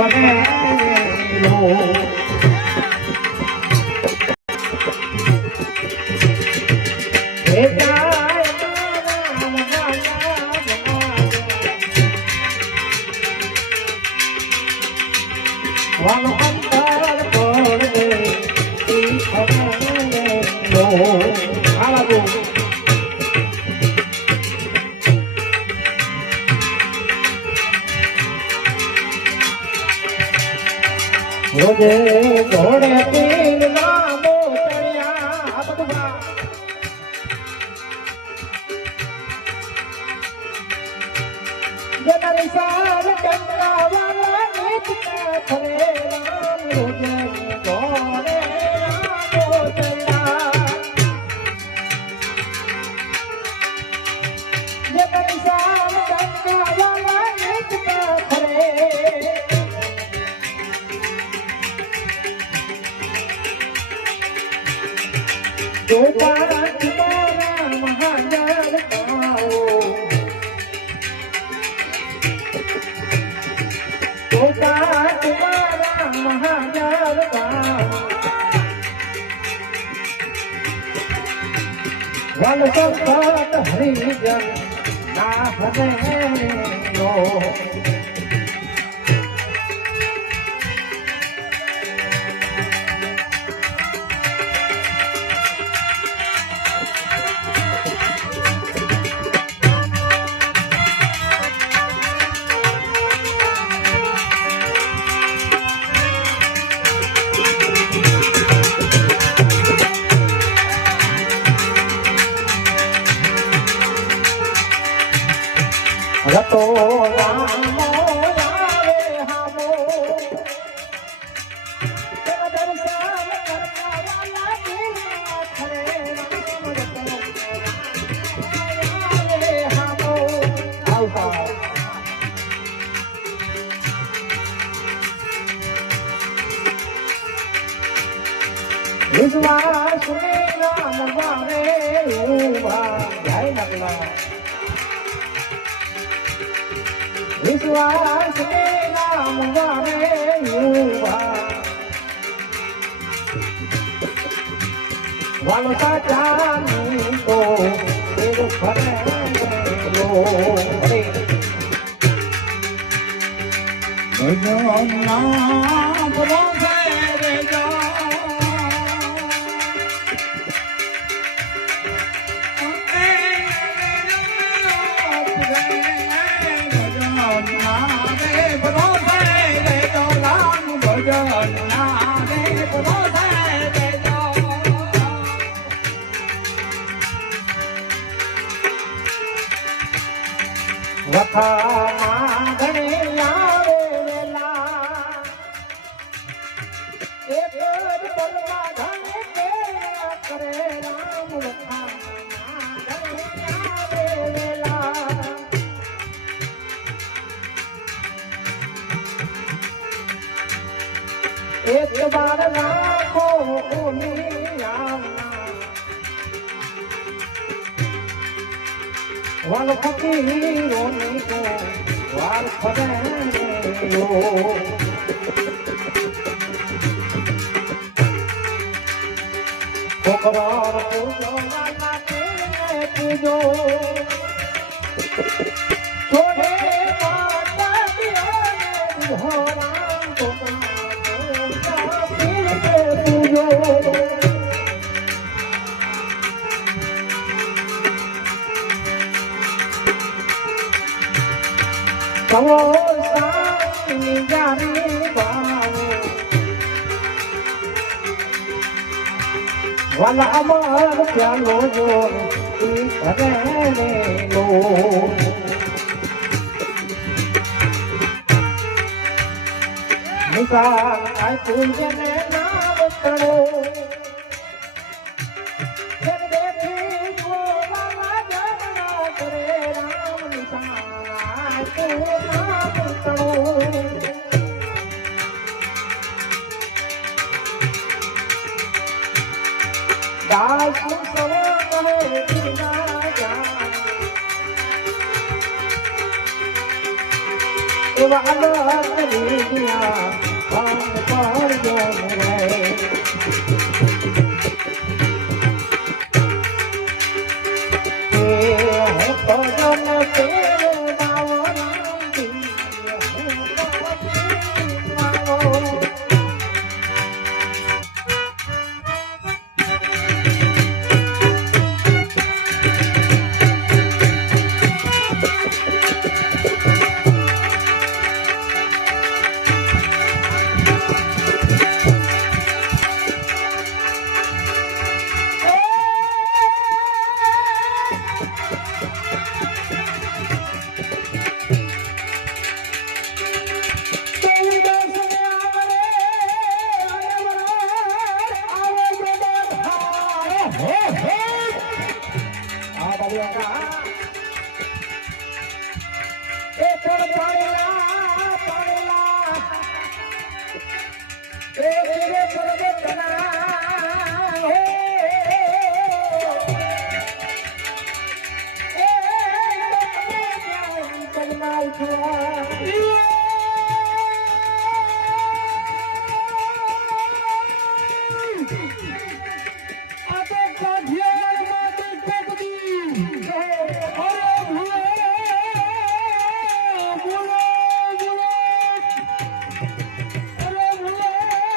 ફરે રોજે ઘોડે પીર નામો ચડ્યા બધવા જનર સાર ચંદ્રાવાલા નીચતા ફરે રામ રોજે ઘોડે નામો ચડ્યા જનર સાર ચંદ્રાવાલા નીચતા ફરે तुम्हारा महाजन गाओ तुम्हारा महाजन गाओ वल सब हरिजन ना हरे लो रतो रामो आवे हमो तेरा दर्शन करने वाला दिल खरे राम रतो आवे हमो आवता विश्वास में राम वावे उभा जय लगला विश्वास के नाम वारे युवा वालो साचानी को तेरे फरे लो रे भगवान नाम रोजे रे जा वथा मागणे आवे वेला एक पलमा धने करे राम वथा मागणे आवे वेला एक बार लाखो ओनी आवना वाल फकीरो को वाल फरेलो कोकरार पूजो नाना के पूजो छोड़े माता दियो भोराम कोकरार पूजो कहो सानी जानी बाओ वाला अमर प्यालो जो घरे लो निकाल आय पूजन नाम करो વાલો કરી દિયા હમ પર જમ રે